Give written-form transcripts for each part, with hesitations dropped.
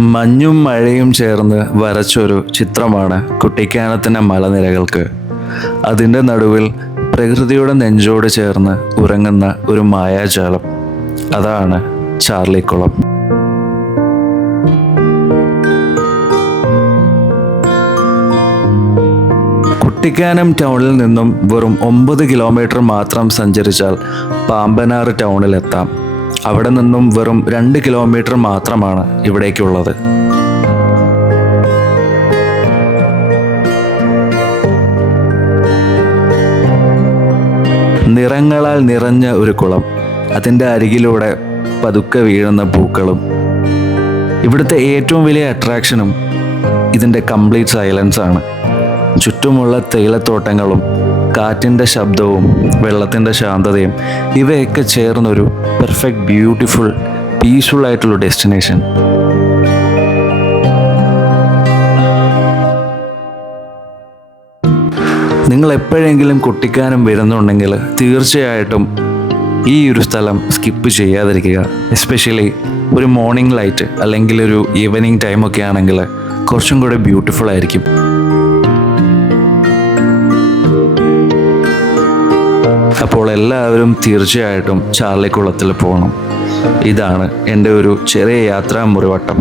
മഞ്ഞും മഴയും ചേർന്ന് വരച്ചൊരു ചിത്രമാണ് കുട്ടിക്കാനത്തിൻ്റെ മലനിരകൾക്ക്. അതിൻ്റെ നടുവിൽ പ്രകൃതിയുടെ നെഞ്ചോട് ചേർന്ന് ഉറങ്ങുന്ന ഒരു മായാജാലം. അതാണ് ചാർലിക്കുളം. കുട്ടിക്കാനം ടൗണിൽ നിന്നും വെറും 9 കിലോമീറ്റർ മാത്രം സഞ്ചരിച്ചാൽ പാമ്പനാറ് ടൗണിലെത്താം. അവിടെ നിന്നും വെറും 2 കിലോമീറ്റർ മാത്രമാണ് ഇവിടേക്കുള്ളത്. നിറങ്ങളാൽ നിറഞ്ഞ ഒരു കുളം, അതിൻ്റെ അരികിലൂടെ പതുക്കെ വീഴുന്ന പൂക്കളും. ഇവിടുത്തെ ഏറ്റവും വലിയ അട്രാക്ഷനും ഇതിൻ്റെ കംപ്ലീറ്റ് സൈലൻസ് ആണ്. ചുറ്റുമുള്ള തേയിലത്തോട്ടങ്ങളും കാറ്റിൻ്റെ ശബ്ദവും വെള്ളത്തിൻ്റെ ശാന്തതയും ഇവയൊക്കെ ചേർന്നൊരു പെർഫെക്റ്റ് ബ്യൂട്ടിഫുൾ പീസ്ഫുൾ ആയിട്ടുള്ള ഡെസ്റ്റിനേഷൻ. നിങ്ങൾ എപ്പോഴെങ്കിലും കുട്ടിക്കാനം വരുന്നുണ്ടെങ്കിൽ തീർച്ചയായിട്ടും ഈ ഒരു സ്ഥലം സ്കിപ്പ് ചെയ്യാതിരിക്കുക. എസ്പെഷ്യലി ഒരു മോർണിംഗ് ലൈറ്റ് അല്ലെങ്കിൽ ഒരു ഈവനിങ് ടൈമൊക്കെ ആണെങ്കിൽ കുറച്ചും കൂടെ ബ്യൂട്ടിഫുൾ ആയിരിക്കും. അപ്പോൾ എല്ലാവരും തീർച്ചയായിട്ടും ചാർലിക്കുളത്തിൽ പോകണം. ഇതാണ് എൻ്റെ ഒരു ചെറിയ യാത്രാ മുറിവട്ടം,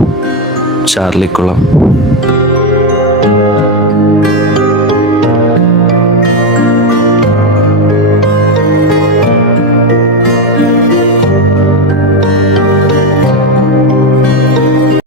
ചാർലിക്കുളം.